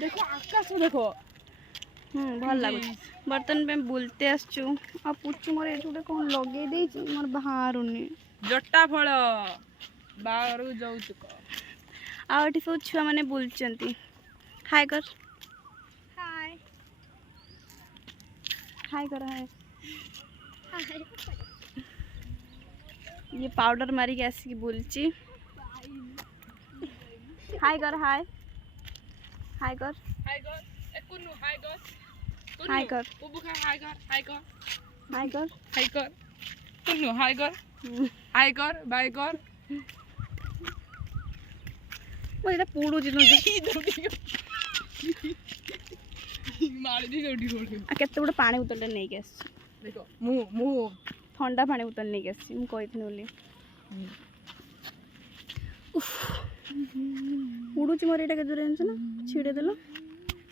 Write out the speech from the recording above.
देखो आकाश देखो भल लगुच बर्तन पे बुलते आसचु आ पुचु मोर एठी गोटे कोन लगे देछि मोर बाहरुनी जट्टा फल बाहर जाउचुक आ एठी सब छुआ माने बुलचंती हाय कर हाय हाय कर हाय ये पाउडर मारी के आसी बुलची हाय कर हाय हाय कर हाय कर ए कुन्नू हाय कर हाय कर बुबू का हाय कर हाय कर हाय कर हाय कर कुन्नू हाय कर बाय कर वो इधर पूड़ू जी मार दी दौड़ी गोड़ आ केते बड़ पानी बोतल नहीं के आसी देखो मु ठंडा पानी बोतल नहीं के आसी मु कहिथिन बोली उफ उड़ू मोर एटा के दूर ना छिड़े देलो